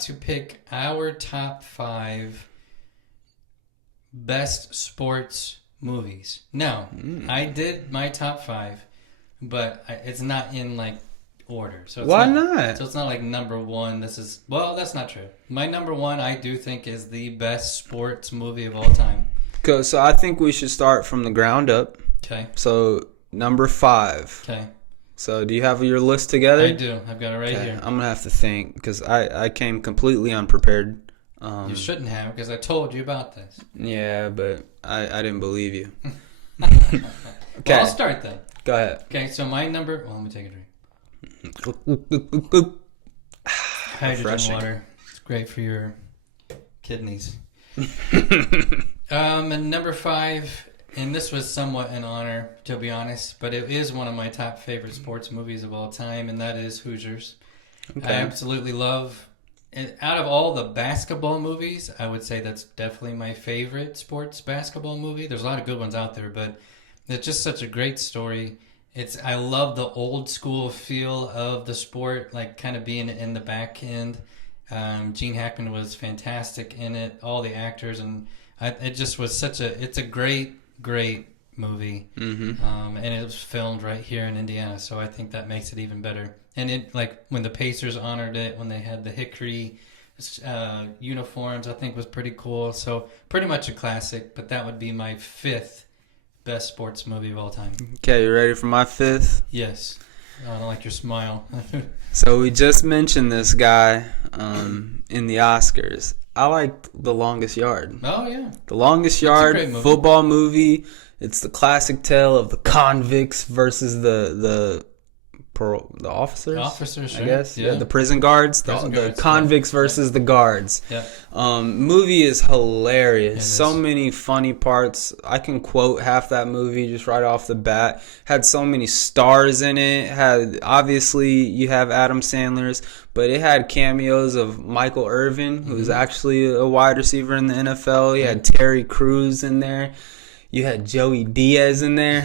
want to pick our top 5 best sports movies. Now, I did my top 5, but it's not in like order. So it's Why not? So it's not like number 1. That's not true. My number 1, I do think, is the best sports movie of all time. So I think we should start from the ground up. Okay. So number 5. Okay. So do you have your list together? I do. I've got it right here. I'm gonna have to think because I came completely unprepared. You shouldn't have, because I told you about this. Yeah, but I didn't believe you. Okay. Okay. Well, I'll start then. Go ahead. Okay, so my number... Well, let me take a drink. Hydrogen Refreshing. water. It's great for your kidneys. And number 5, and this was somewhat an honor, to be honest, but it is one of my top favorite sports movies of all time, and that is Hoosiers. Okay. I absolutely love... And out of all the basketball movies, I would say that's definitely my favorite sports basketball movie. There's a lot of good ones out there, but it's just such a great story. I love the old school feel of the sport, like kind of being in the back end. Gene Hackman was fantastic in it, all the actors, and it just was it's a great movie. Mm-hmm. And it was filmed right here in Indiana, so I think that makes it even better. And it, like, when the Pacers honored it, when they had the Hickory uniforms, I think was pretty cool. So pretty much a classic, but that would be my 5th best sports movie of all time. Okay, you ready for my 5th? Yes. I don't like your smile. So we just mentioned this guy in the Oscars. I like The Longest Yard. Oh, yeah. The Longest a Yard great movie. football movie. It's the classic tale of the convicts versus the officers. The officers, sure. I guess. Yeah. The prison guards. Prison The guards, convicts versus the guards. Yeah. Movie is hilarious. It So is. many funny parts. I can quote half that movie just right off the bat. Had so many stars in it. Had, obviously, you have Adam Sandler's, but it had cameos of Michael Irvin, who's actually a wide receiver in the NFL. You had Terry Crews in there. You had Joey Diaz in there.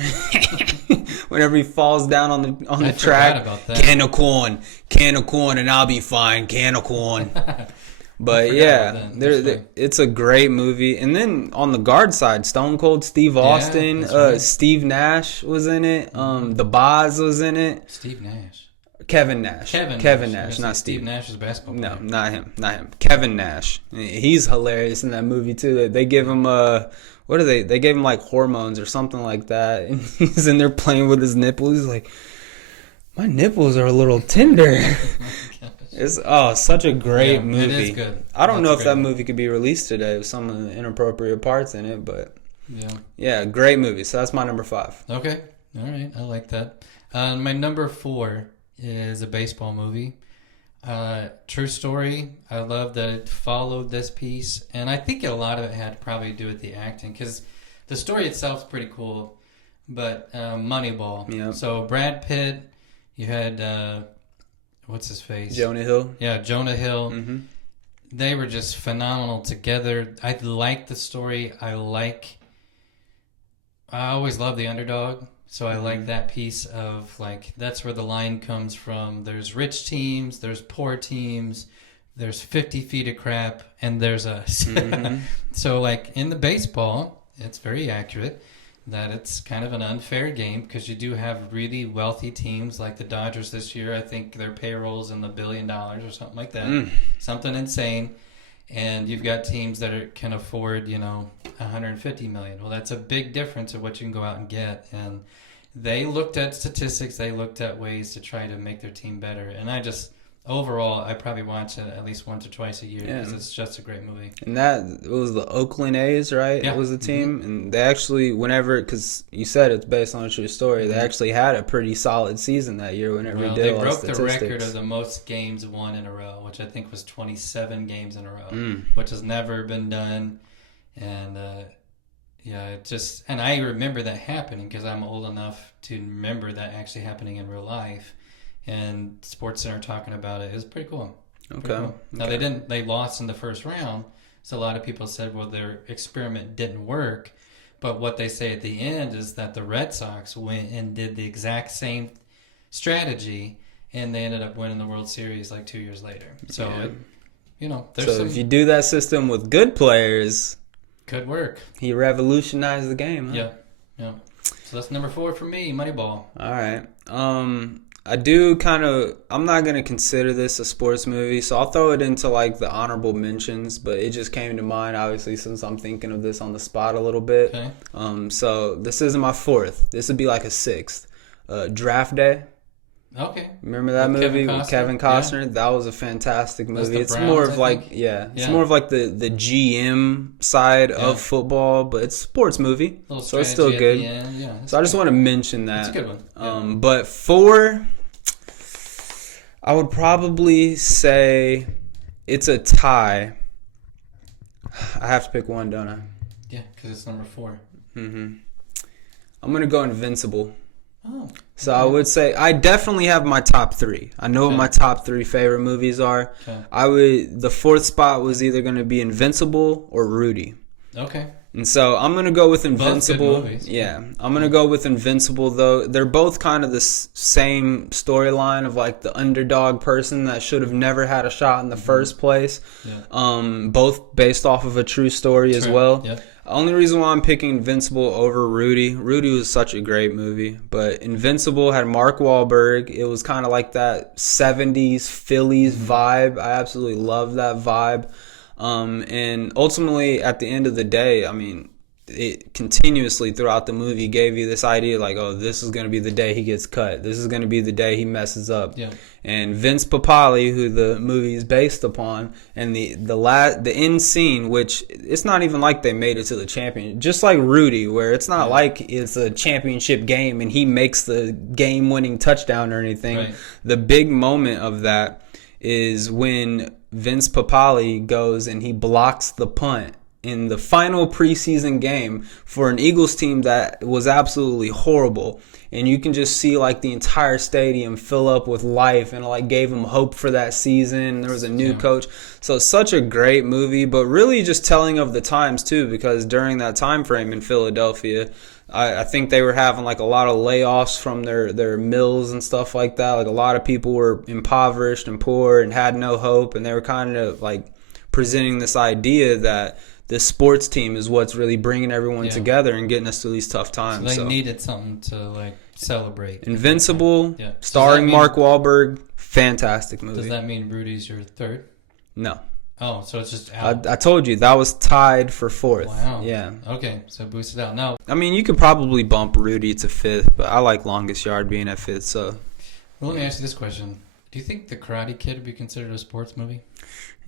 Whenever he falls down on the track, about that. can of corn, and I'll be fine. Can of corn. But yeah, about that. That's funny. it's a great movie. And then on the guard side, Stone Cold Steve Austin, that's right. Steve Nash was in it. The Boz was in it. Steve Nash. Kevin Nash. Kevin Nash, not Steve Steve. Nash is a basketball No, player. not him. Kevin Nash. He's hilarious in that movie too. They give him what are they? They gave him like hormones or something like that, and he's in there playing with his nipples. He's like, my nipples are a little tender. It's such a great movie. It is good. I don't know if That's a that great movie could be released today with some of the inappropriate parts in it, but Yeah. yeah, great movie. So that's my number 5. Okay. All right. I like that. My number 4 is a baseball movie. True story. I love that it followed this piece, and I think a lot of it had to probably do with the acting, because the story itself is pretty cool. But Moneyball. Yeah. So Brad Pitt, you had what's his face? Jonah Hill. Yeah, Jonah Hill. Mm-hmm. They were just phenomenal together. I like the story. I always love the underdog. So I like that piece of, like, that's where the line comes from. There's rich teams, there's poor teams, there's 50 feet of crap, and there's us. Mm-hmm. So, like, in the baseball, it's very accurate that it's kind of an unfair game, because you do have really wealthy teams like the Dodgers this year. I think their payroll's in the $1 billion or something like that. Something insane. And you've got teams that can afford, $150 million. Well, that's a big difference of what you can go out and get. And they looked at statistics. They looked at ways to try to make their team better. And overall, I probably watch it at least once or twice a year, because it's just a great movie. And it was the Oakland A's, right? Yeah. It was the team. And they actually, because you said it's based on a true story, they actually had a pretty solid season that year whenever Well, you did they all broke the the statistics. record of the most games won in a row, which I think was 27 games in a row, which has never been done. And and I remember that happening, because I'm old enough to remember that actually happening in real life. And SportsCenter talking about it. It was pretty cool. Pretty Okay. cool. Now, they lost in the first round, so a lot of people said, well, their experiment didn't work. But what they say at the end is that the Red Sox went and did the exact same strategy, and they ended up winning the World Series like 2 years later. So there's So some if you do that system with good players, good work. he revolutionized the game. Huh? Yeah, yeah. So that's number 4 for me, Moneyball. All right. I do I'm not going to consider this a sports movie, so I'll throw it into like the honorable mentions, but it just came to mind, obviously, since I'm thinking of this on the spot a little bit. Okay. So this isn't my 4th. This would be like a 6th. Draft Day. Okay. Remember that With movie Kevin with Costner? Kevin Costner? That was a fantastic That's movie. the It's Browns, more of I like, think? it's Yeah. more of like the GM side Yeah. of football, but it's a sports movie, Little so it's still strategy good. at the end. Yeah. So I just want to mention It's that. a good one. Yeah. But 4, I would probably say it's a tie. I have to pick one, don't I? Yeah, because it's number 4. I'm gonna go Invincible. Oh. So I would say I definitely have my top 3. I know what Okay. my top 3 favorite movies are. Okay. The 4th spot was either going to be Invincible or Rudy. Okay. And so I'm going to go with good Invincible. movies. Yeah. I'm going to go with Invincible, though. They're both kind of the same storyline of like the underdog person that should have never had a shot in the first place. Yeah. Both based off of a true story as True. well. Yep. Only reason why I'm picking Invincible over Rudy. Rudy was such a great movie, but Invincible had Mark Wahlberg. It was kind of like that 70s Phillies vibe. I absolutely love that vibe. And ultimately, at the end of the day, I mean, it continuously throughout the movie gave you this idea like, oh, this is going to be the day he gets cut. This is going to be the day he messes up. Yeah. And Vince Papale, who the movie is based upon, and the end scene, which it's not even like they made it to the champion, just like Rudy, where it's not like it's a championship game and he makes the game-winning touchdown or anything. Right. The big moment of that is when Vince Papale goes and he blocks the punt in the final preseason game for an Eagles team that was absolutely horrible. And you can just see like the entire stadium fill up with life, and it like gave him hope for that season. There was a new coach. So it's such a great movie, but really just telling of the times too, because during that time frame in Philadelphia, I think they were having like a lot of layoffs from their mills and stuff like that. Like a lot of people were impoverished and poor and had no hope, and they were kind of like presenting this idea that this sports team is what's really bringing everyone together and getting us through these tough times. So they needed something to like celebrate. Invincible, Yeah. starring Mark Wahlberg, fantastic movie. Does that mean Rudy's your 3rd? No. Oh, so it's just out. I told you, that was tied for 4th. Wow. Yeah. Okay, so boost it out. Now, I mean, you could probably bump Rudy to 5th, but I like Longest Yard being at 5th, so. well, let me ask you this question. Do you think The Karate Kid would be considered a sports movie?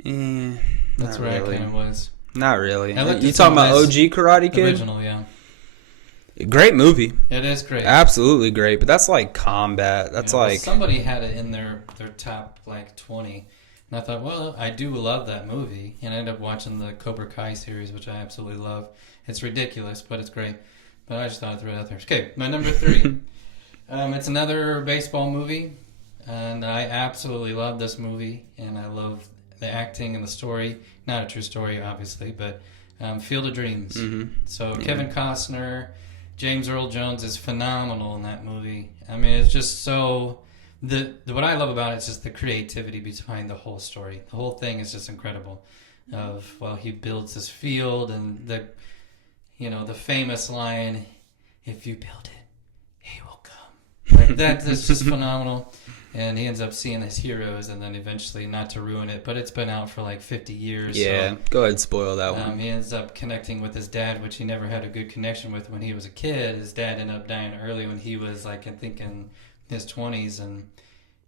That's Not where really. I kind of was. Not really. I looked You at talking some of about OG his Karate Kid? Original, yeah. Great movie. It is great. Absolutely great, but that's like combat. That's Yeah, well, like somebody had it in their top like 20, and I thought, well, I do love that movie, and I ended up watching the Cobra Kai series, which I absolutely love. It's ridiculous, but it's great. But I just thought I'd throw it out there. Okay, my number 3. It's another baseball movie, and I absolutely love this movie, and I love the acting and the story. Not a true story, obviously, but Field of Dreams. Mm-hmm. So Kevin Costner, James Earl Jones is phenomenal in that movie. I mean, it's just so what I love about it is just the creativity behind the whole story. The whole thing is just incredible. He builds this field and the famous line, "If you build it, he will come." Like that's just phenomenal. And he ends up seeing his heroes, and then eventually, not to ruin it, but it's been out for like 50 years. Yeah, so, go ahead and spoil that one. he ends up connecting with his dad, which he never had a good connection with when he was a kid. His dad ended up dying early when he was like, I think in his 20s, and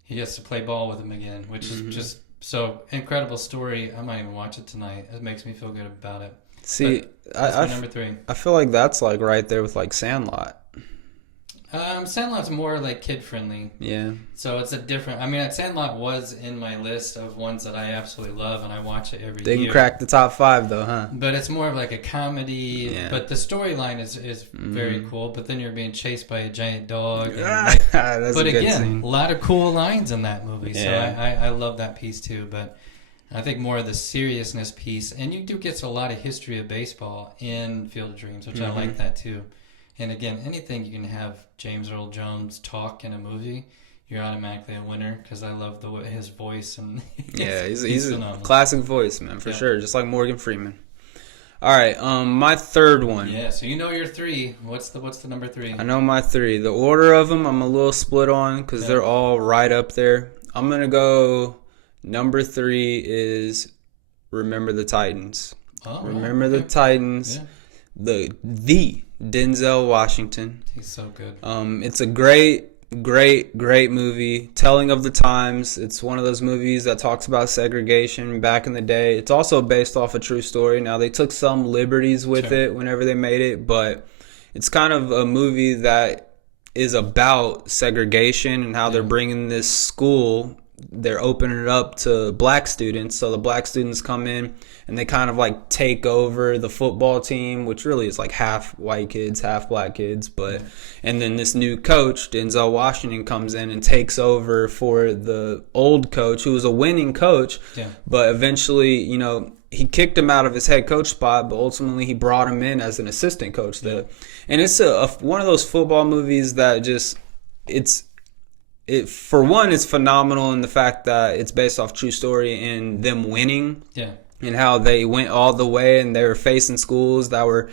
he gets to play ball with him again, which is just so incredible story. I might even watch it tonight. It makes me feel good about it. See, That's my number 3. I feel like that's like right there with like Sandlot. Sandlot's more like kid friendly. Yeah. So it's a different. I mean, Sandlot was in my list of ones that I absolutely love, and I watch it every year. Didn't crack the top 5 though, huh? But it's more of like a comedy. Yeah. But the storyline is very cool. But then you're being chased by a giant dog. And That's but a good again, scene. a lot of cool lines in that movie. Yeah. So I love that piece too. But I think more of the seriousness piece, and you do get a lot of history of baseball in Field of Dreams, which I like that too. And again, anything you can have James Earl Jones talk in a movie, you're automatically a winner because I love his voice and Yeah, he's a phenomenal. classic voice, man, for Yeah. sure. Just like Morgan Freeman. All right, my third one. Yeah, so you know your three. What's the number three? I know my three. The order of them, I'm a little split on because they're all right up there. I'm gonna go. Number 3 is Remember the Titans. Oh, Remember the Titans. Yeah. The Denzel Washington. He's so good. It's a great movie, telling of the times. It's one of those movies that talks about segregation back in the day. It's also based off a true story. Now, they took some liberties with it whenever they made it, but it's kind of a movie that is about segregation and how they're bringing this school. They're opening it up to black students, so the black students come in and they kind of like take over the football team, which really is like half white kids, half black kids. But and then this new coach, Denzel Washington, comes in and takes over for the old coach, who was a winning coach. Yeah. But eventually, he kicked him out of his head coach spot, but ultimately he brought him in as an assistant coach. And it's one of those football movies that just for one, it's phenomenal in the fact that it's based off true story and them winning. Yeah. And how they went all the way and they were facing schools that were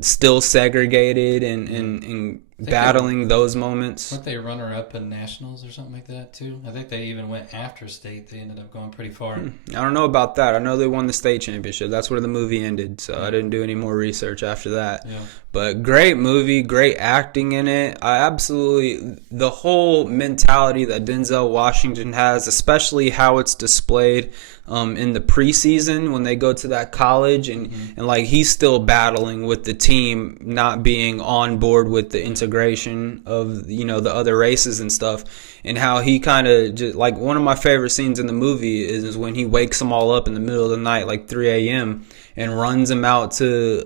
still segregated and battling those moments. Weren't they runner-up in nationals or something like that, too? I think they even went after state. They ended up going pretty far. I don't know about that. I know they won the state championship. That's where the movie ended, so I didn't do any more research after that. Yeah. But great movie, great acting in it. The whole mentality that Denzel Washington has, especially how it's displayed in the preseason when they go to that college and like he's still battling with the team not being on board with the integration of the other races and stuff, and how he kind of just like one of my favorite scenes in the movie is when he wakes them all up in the middle of the night like 3 a.m. and runs them out to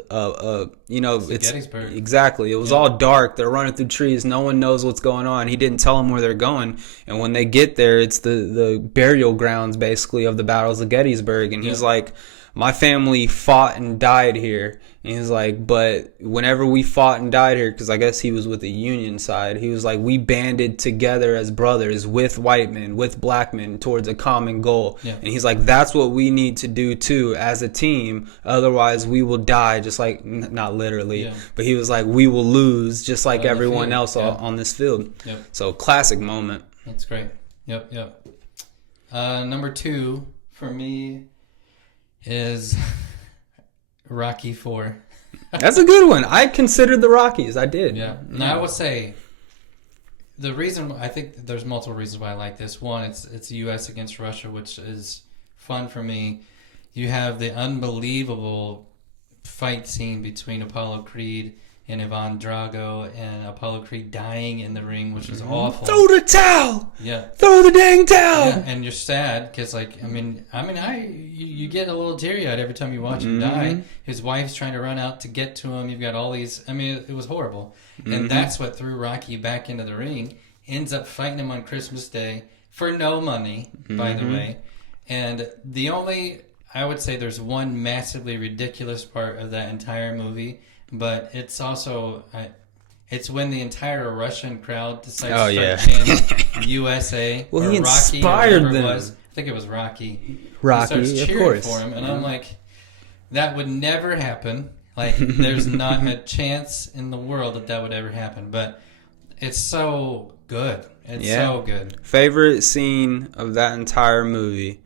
it's Gettysburg. Exactly. It was all dark. They're running through trees. No one knows what's going on. He didn't tell them where they're going. And when they get there, it's the burial grounds basically of the battles of Gettysburg. And he's like, my family fought and died here. And he's like, but whenever we fought and died here, because I guess he was with the Union side, he was like, we banded together as brothers with white men, with black men towards a common goal. Yeah. And he's like, that's what we need to do too as a team. Otherwise, we will die, just like, not literally, but he was like, we will lose just like everyone else on this field. Yep. So, classic moment. That's great. Yep. Number 2 for me is Rocky 4. That's a good one. I considered the Rockies. I did. Yeah. Now I would say the reason, I think there's multiple reasons why I like this. One, it's U.S. against Russia, which is fun for me. You have the unbelievable fight scene between Apollo Creed and Ivan Drago, and Apollo Creed dying in the ring, which is awful. Throw the towel. Yeah. Throw the dang towel. Yeah, and you're sad because, you get a little teary-eyed every time you watch him die. His wife's trying to run out to get to him. You've got all these. It was horrible, and that's what threw Rocky back into the ring. Ends up fighting him on Christmas Day for no money, by the way. And I would say there's one massively ridiculous part of that entire movie. But it's also, it's when the entire Russian crowd decides to start chanting USA well, or he Rocky inspired or whatever them. it was. I think it was Rocky. Rocky, he starts of cheering course. for him, and I'm like, that would never happen. Like, there's not a chance in the world that would ever happen. But it's so good. It's so good. Favorite scene of that entire movie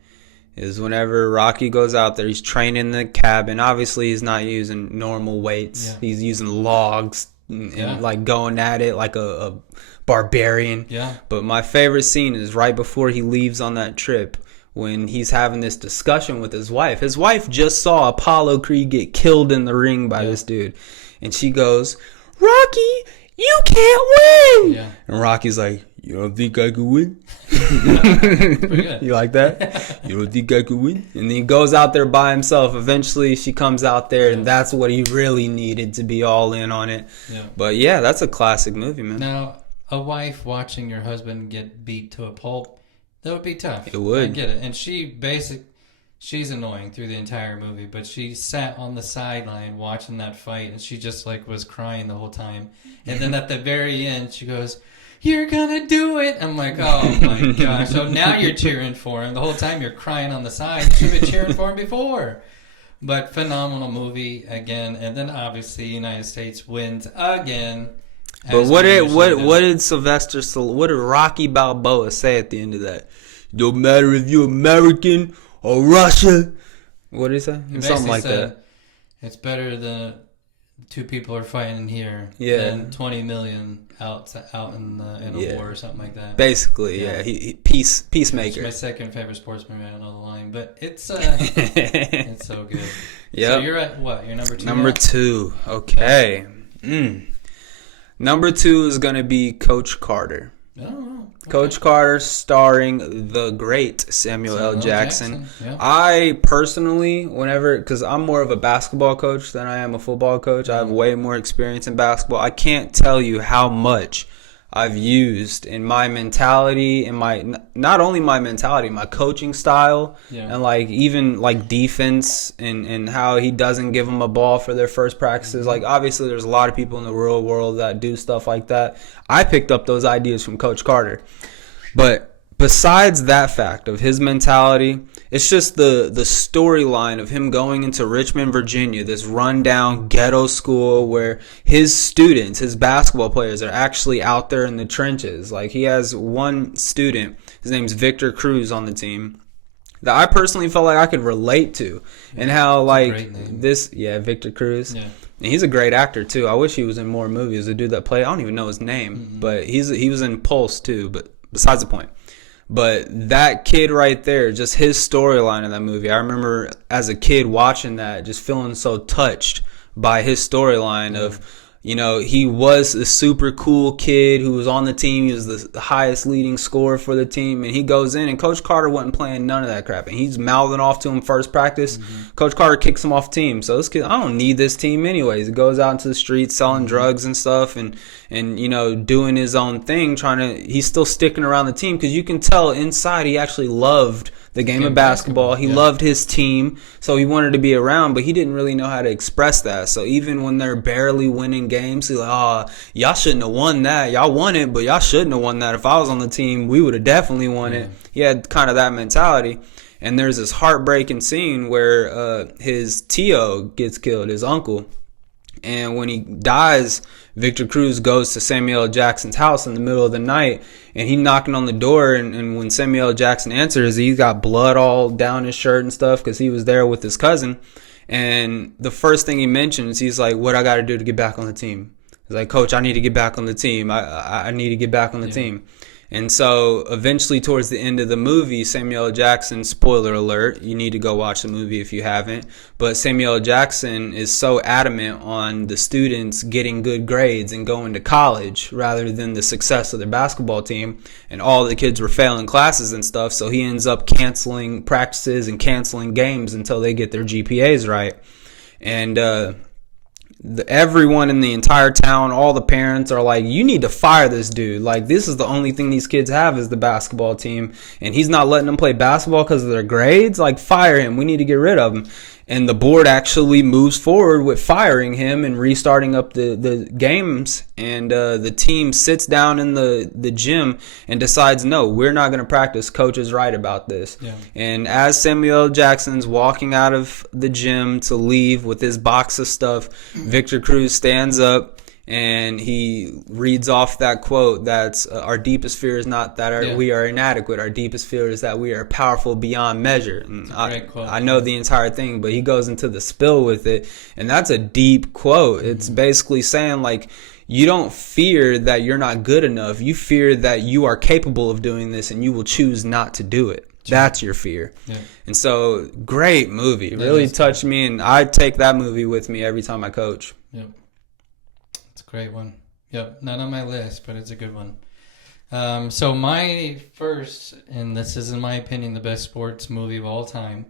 is whenever Rocky goes out there, he's training in the cabin. Obviously, he's not using normal weights. Yeah. He's using logs and like going at it like a barbarian. Yeah. But my favorite scene is right before he leaves on that trip when he's having this discussion with his wife. His wife just saw Apollo Creed get killed in the ring by this dude. And she goes, Rocky, you can't win! Yeah. And Rocky's like, you don't think I could win? Pretty good. You like that? You don't think I could win? And then he goes out there by himself. Eventually, she comes out there, and that's what he really needed to be all in on it. Yeah. But yeah, that's a classic movie, man. Now, a wife watching your husband get beat to a pulp, that would be tough. It would. I get it. And she's annoying through the entire movie, but she sat on the sideline watching that fight, and she just was crying the whole time. And then at the very end, she goes, "You're gonna do it." I'm like, oh my gosh. So now you're cheering for him. The whole time you're crying on the side. You should have been cheering for him before. But phenomenal movie again. And then obviously United States wins again. But what did what did Rocky Balboa say at the end of that? Don't matter if you're American or Russian. What did he say? Something like that. It's better than 2 people are fighting here than 20 million out in a war or something like that. Basically, he peacemaker. It's my second favorite sports movie. I don't know the line, but it's it's so good. Yeah. So you're at what? You're number 2. Number 2. Okay. Number 2 is gonna be Coach Carter. Oh. Okay. Coach Carter, starring the great Samuel L. Jackson. Yeah. I personally, because I'm more of a basketball coach than I am a football coach. I have way more experience in basketball. I can't tell you how much I've used in my mentality, in my not only my mentality, my coaching style, and like even like defense and how he doesn't give them a ball for their first practices. Like obviously there's a lot of people in the real world that do stuff like that. I picked up those ideas from Coach Carter. But besides that fact of his mentality, it's just the storyline of him going into Richmond, Virginia, this rundown ghetto school where his students, his basketball players, are actually out there in the trenches. Like he has one student, his name's Victor Cruz on the team, that I personally felt like I could relate to, and how like Victor Cruz. Yeah. And he's a great actor too. I wish he was in more movies. The dude that played, I don't even know his name, but he was in Pulse too. But besides the point. But that kid right there, just his storyline in that movie, I remember as a kid watching that, just feeling so touched by his storyline of, he was a super cool kid who was on the team. He was the highest leading scorer for the team. And he goes in, and Coach Carter wasn't playing none of that crap. And he's mouthing off to him first practice. Coach Carter kicks him off the team. So this kid, I don't need this team anyways. He goes out into the streets selling drugs and stuff and doing his own thing, he's still sticking around the team because you can tell inside he actually loved the game of basketball. He loved his team, so he wanted to be around, but he didn't really know how to express that. So even when they're barely winning games, he's like, y'all shouldn't have won that. Y'all won it, but y'all shouldn't have won that. If I was on the team, we would have definitely won it. He had kind of that mentality. And there's this heartbreaking scene where his Tio gets killed, his uncle. And when he dies, Victor Cruz goes to Samuel L. Jackson's house in the middle of the night, and he's knocking on the door, and when Samuel L. Jackson answers, he's got blood all down his shirt and stuff because he was there with his cousin. And the first thing he mentions, he's like, what I got to do to get back on the team? He's like, Coach, I need to get back on the team. I need to get back on the team. And so eventually towards the end of the movie, Samuel L. Jackson, spoiler alert, you need to go watch the movie if you haven't, but Samuel L. Jackson is so adamant on the students getting good grades and going to college rather than the success of their basketball team, and all the kids were failing classes and stuff, so he ends up canceling practices and canceling games until they get their GPAs right. And everyone in the entire town, all the parents are like, you need to fire this dude. Like, this is the only thing these kids have is the basketball team, and he's not letting them play basketball because of their grades. Like, fire him. We need to get rid of him. And the board actually moves forward with firing him and restarting up the games. And the team sits down in the gym and decides, no, we're not going to practice. Coach is right about this. Yeah. And as Samuel L. Jackson's walking out of the gym to leave with his box of stuff, Victor Cruz stands up and he reads off that quote that's our deepest fear is not that we are inadequate. Our deepest fear is that we are powerful beyond measure. And I know the entire thing, but he goes into the spill with it, and that's a deep quote. It's basically saying, like, you don't fear that you're not good enough. You fear that you are capable of doing this and you will choose not to do it. That's your fear. Yeah. And so, great movie. Really touched me, and I take that movie with me every time I coach. Yep. Great one. Yep, not on my list, but it's a good one. So my first, and this is in my opinion the best sports movie of all time,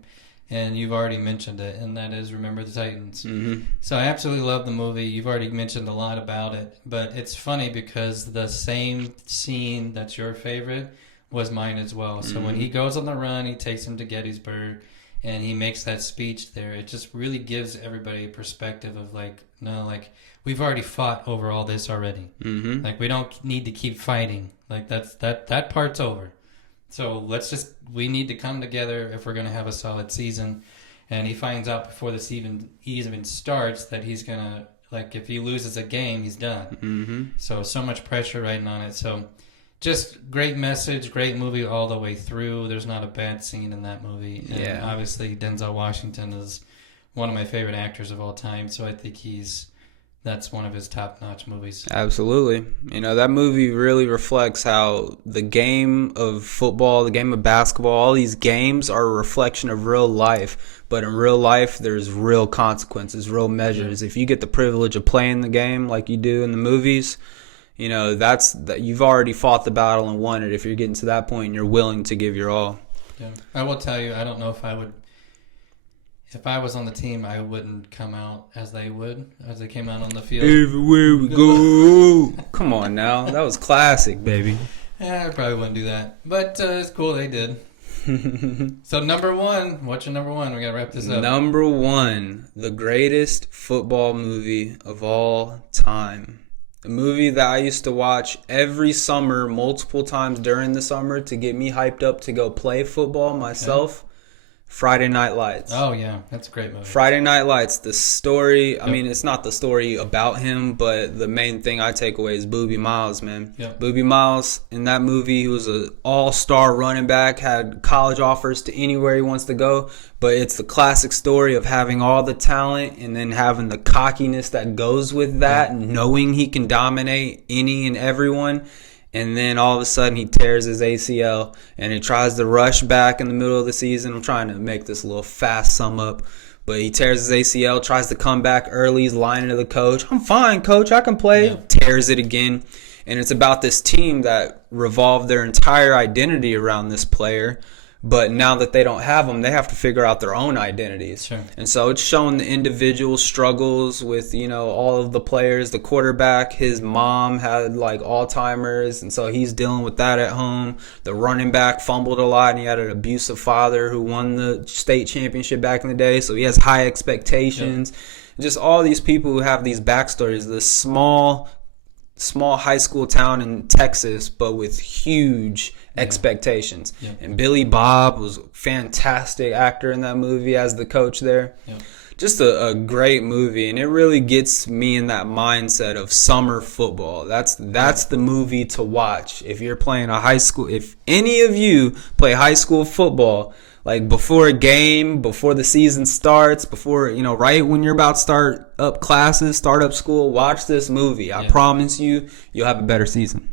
and you've already mentioned it, and that is Remember the Titans. Mm-hmm. So I absolutely love the movie. You've already mentioned a lot about it, but it's funny because the same scene that's your favorite was mine as well. So when he goes on the run, he takes him to Gettysburg, and he makes that speech there, it just really gives everybody a perspective of like, no, like we've already fought over all this already. Mm-hmm. Like we don't need to keep fighting. Like that part's over. So we need to come together if we're going to have a solid season. And he finds out before the season even starts that he's going to, like, if he loses a game, he's done. Mm-hmm. So much pressure riding on it. So just great message, great movie all the way through. There's not a bad scene in that movie. And Yeah. obviously Denzel Washington is one of my favorite actors of all time. So I think that's one of his top-notch movies. Absolutely. You know, that movie really reflects how the game of football, the game of basketball, all these games are a reflection of real life. But in real life, there's real consequences, real measures. If you get the privilege of playing the game like you do in the movies, you know, you've already fought the battle and won it if you're getting to that point and you're willing to give your all. Yeah. I will tell you, I don't know if I was on the team, I wouldn't come out as they came out on the field. Everywhere we go. Come on now. That was classic, baby. Yeah, I probably wouldn't do that. But it's cool they did. So number one, what's your number one? We got to wrap this up. Number one, the greatest football movie of all time. A movie that I used to watch every summer, multiple times during the summer to get me hyped up to go play football myself. Okay. Friday Night Lights. Oh, yeah. That's a great movie. Friday Night Lights, the story, I mean, it's not the story about him, but the main thing I take away is Boobie Miles, man. Yep. Boobie Miles, in that movie, he was an all-star running back, had college offers to anywhere he wants to go, but it's the classic story of having all the talent and then having the cockiness that goes with that, and knowing he can dominate any and everyone. And then all of a sudden he tears his ACL and he tries to rush back in the middle of the season. I'm trying to make this a little fast sum up. But he tears his ACL, tries to come back early. He's lying to the coach. I'm fine, coach. I can play. Yeah. Tears it again. And it's about this team that revolved their entire identity around this player. But now that they don't have them, they have to figure out their own identities. Sure. And so it's showing the individual struggles with, you know, all of the players. The quarterback, his mom had like Alzheimer's, and so he's dealing with that at home. The running back fumbled a lot, and he had an abusive father who won the state championship back in the day, so he has high expectations. Yep. Just all these people who have these backstories, this small high school town in Texas, but with huge expectations. Yeah. And Billy Bob was a fantastic actor in that movie as the coach there. Yeah. Just a great movie, and it really gets me in that mindset of summer football. That's the movie to watch if you're playing a high school. If any of you play high school football, like before a game, before the season starts, before, you know, right when you're about to start up classes, start up school, watch this movie. I promise you'll have a better season.